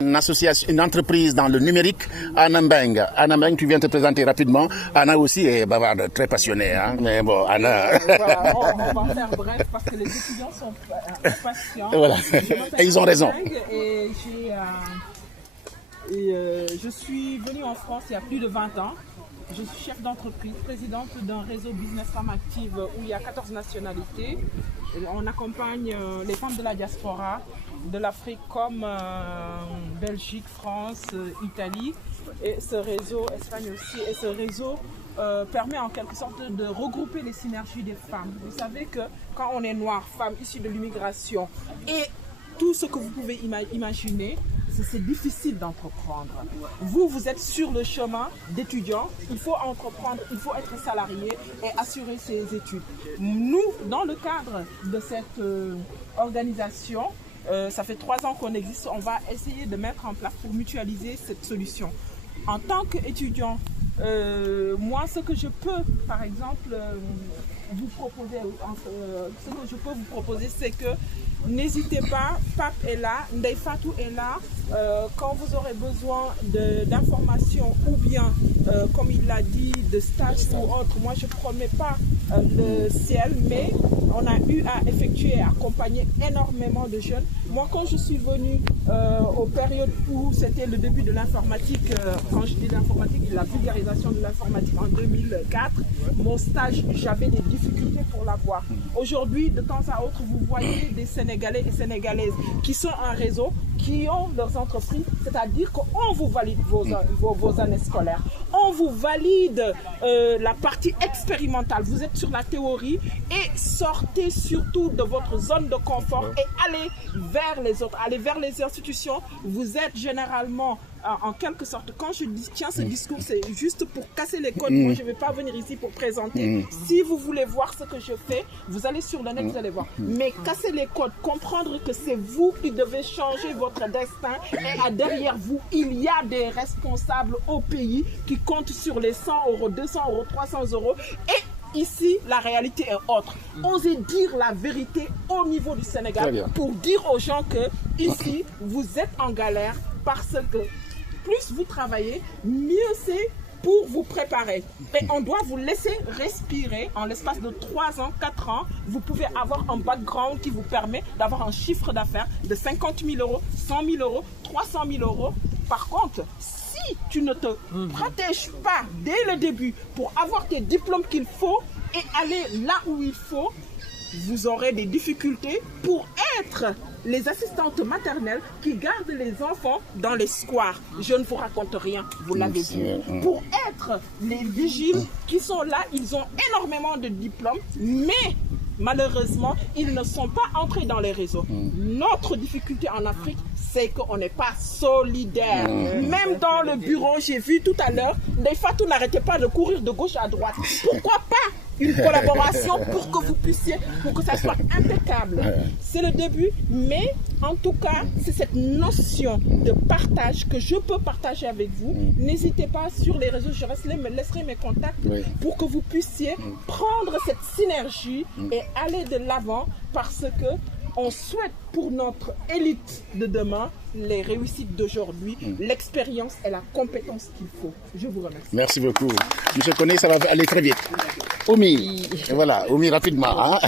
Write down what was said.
Une association, une entreprise dans le numérique, Anna Mbeng. Anna Mbeng, tu viens te présenter rapidement. Anna aussi est bavarde, très passionnée. Hein? Mais bon, Anna... Voilà, on va faire bref parce que les étudiants sont patients. Voilà. Et ils ont raison. Et je suis venue en France il y a plus de 20 ans. Je suis chef d'entreprise, présidente d'un réseau Business Femmes Actives où il y a 14 nationalités. On accompagne les femmes de la diaspora, de l'Afrique comme Belgique, France, Italie. Et ce réseau, Espagne aussi, et ce réseau permet en quelque sorte de regrouper les synergies des femmes. Vous savez que quand on est noir, femme issue de l'immigration et tout ce que vous pouvez imaginer, c'est difficile d'entreprendre. Vous êtes sur le chemin d'étudiant, il faut entreprendre, il faut être salarié et assurer ses études. Nous, dans le cadre de cette organisation, ça fait 3 ans qu'on existe, on va essayer de mettre en place pour mutualiser cette solution. En tant qu'étudiant, moi, ce que je peux, par exemple, vous proposer, c'est que n'hésitez pas, Pape est là, Ndeye Fatou est là. Quand vous aurez besoin d'informations ou bien, comme il l'a dit, de stages ou autre, moi je ne promets pas le ciel, mais on a eu à effectuer et accompagner énormément de jeunes. Moi, quand je suis venue aux périodes où c'était le début de l'informatique, quand je dis l'informatique, la vulgarisation de l'informatique en 2004, mon stage, j'avais des difficultés pour l'avoir. Aujourd'hui, de temps à autre, vous voyez des Sénégalais et Sénégalaises qui sont un réseau, qui ont leurs entreprises, c'est-à-dire qu'on vous valide vos années scolaires. On vous valide la partie expérimentale. Vous êtes sur la théorie et sortez surtout de votre zone de confort et allez vers les autres, allez vers les institutions. Vous êtes généralement, en quelque sorte, quand je tiens ce discours, c'est juste pour casser les codes. Moi, je ne vais pas venir ici pour présenter. Si vous voulez voir ce que je fais, vous allez sur le net, vous allez voir. Mais casser les codes, comprendre que c'est vous qui devez changer votre destin et derrière vous, il y a des responsables au pays qui comptent sur les 100 euros, 200 euros, 300 euros. Et ici, la réalité est autre. Osez dire la vérité au niveau du Sénégal pour dire aux gens que ici, vous êtes en galère parce que plus vous travaillez, mieux c'est pour vous préparer. Et on doit vous laisser respirer en l'espace de 3 ans, 4 ans. Vous pouvez avoir un background qui vous permet d'avoir un chiffre d'affaires de 50 000 euros, 100 000 euros, 300 000 euros. Par contre, si tu ne te protèges pas dès le début pour avoir tes diplômes qu'il faut et aller là où il faut, vous aurez des difficultés pour être les assistantes maternelles qui gardent les enfants dans les squares. Je ne vous raconte rien, vous l'avez dit. Pour être les vigiles qui sont là, ils ont énormément de diplômes, mais malheureusement, ils ne sont pas entrés dans les réseaux. Notre difficulté en Afrique, c'est qu'on n'est pas solidaire. Même dans le bureau, j'ai vu tout à l'heure, Ndeye Fatou n'arrêtait pas de courir de gauche à droite. Pourquoi pas une collaboration pour que vous puissiez, pour que ça soit impeccable. C'est le début, mais en tout cas, c'est cette notion de partage que je peux partager avec vous. N'hésitez pas sur les réseaux, je laisserai mes contacts pour que vous puissiez prendre cette synergie et aller de l'avant parce que on souhaite pour notre élite de demain les réussites d'aujourd'hui, l'expérience et la compétence qu'il faut. Je vous remercie. Merci beaucoup. Monsieur Koné, ça va aller très vite. Oumi, voilà, Oumi rapidement. Hein?